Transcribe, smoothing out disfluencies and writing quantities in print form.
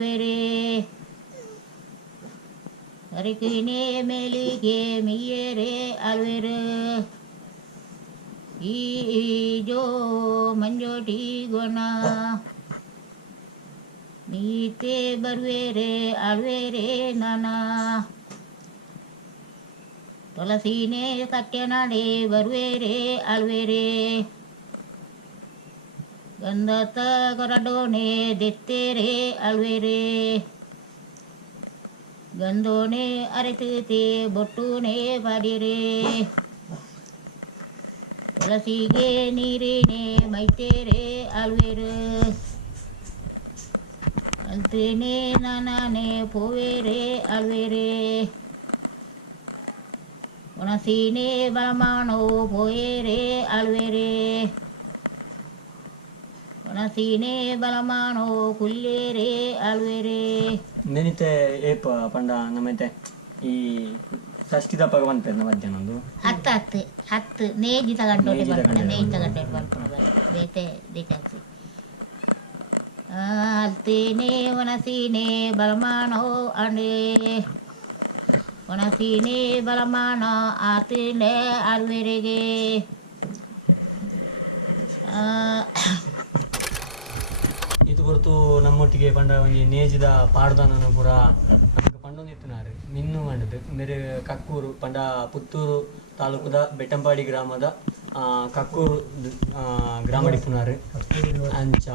ಬೇರೆ ಅರಿಕಿನೇ ಮೇಲಿಗೆ ಮಿಯ್ಯರೆ ಅಲ್ವೇರು ಈಜೋ ಮಂಜೋಟಿ ಗೊಣ ನೀತೆ ಬರ್ವೇರೆ ಅಲ್ವೇರೆ ನನ ತುಳಸಿನೇ ಸತ್ಯನಾಡೆ ಬರ್ವೇರೆ ಅಲ್ವೇರೆ ಗಂಧತ ಕೊರಡೋಣೆ ದೆತ್ತೇರೆ ಅಲ್ವೇರೆ ಗಂಧೋಣೆ ಅರೆತುತೆ ಬೊಟ್ಟುನೆ ಬಾಡಿರೆ ತುಳಸಿಗೆ ನೀರೇನೆ ಮೈತೇರೆ ಅಲ್ವೇರು ಅಲ್ತೇನೆ ನಾನೇ ಪೋವೇರೆ ಅಲ್ವೇರೆ ಒಣಸೀನೆ ಬಲಮಾಣೋ ಪೋಯೇರೆ ಅಲ್ವೇರೆ ಒಣಸೀನೆ ಬಲಮಾಣೋ ಕುಲ್ಲೇರೆ ಅಲ್ವೇರೆ ನೆನಿತೆ ಏಪ ಪಂಡ ನಮ್ಮೈತೆ ಈ ಷಷ್ಠಿದ ಭಗವಂತ ಮಧ್ಯಾಹ್ನ ಹತ್ತು ನೇಜಿ ತಗೊಂಡೋಟೆ ಬರ್ಕೊಂಡು ನೇಜಿ ತಗೊಂಡೋಟೆ ಬರ್ಕೊಂಡು ಬೇತೆ ದೇಚಾಕ್ಸಿ ಅಲ್ತೇನೆ ಒಣಸೀನೆ ಬಲಮಾಣೋ ಅಂಡೆ ಒಣಸೀನೆ ಬಲಮಾಣ ಆತಿಲೆ ಅಲ್ವೇರೆಗೆ ಇದು ಹೊರತು ನಮ್ಮೊಟ್ಟಿಗೆ ಪಂಡ ಒಂಜಿ ನೇಜಿದ ಪಾಡ್ದಾನನು ಪೂರ ನಮಗೆ ಪಂಡೊಂದಿತ್ತಿನಾರು ಮಿನ್ನು ಮಂಡದು ಮೇರೆ ಕಕ್ಕೂರು ಪಂಡ ಪುತ್ತೂರು ತಾಲೂಕುದ ಬೆಟ್ಟಂಪಾಡಿ ಗ್ರಾಮದ ಕಕ್ಕೂರು ಗ್ರಾಮಡಿ ಪುನಾರು ಅಂಚ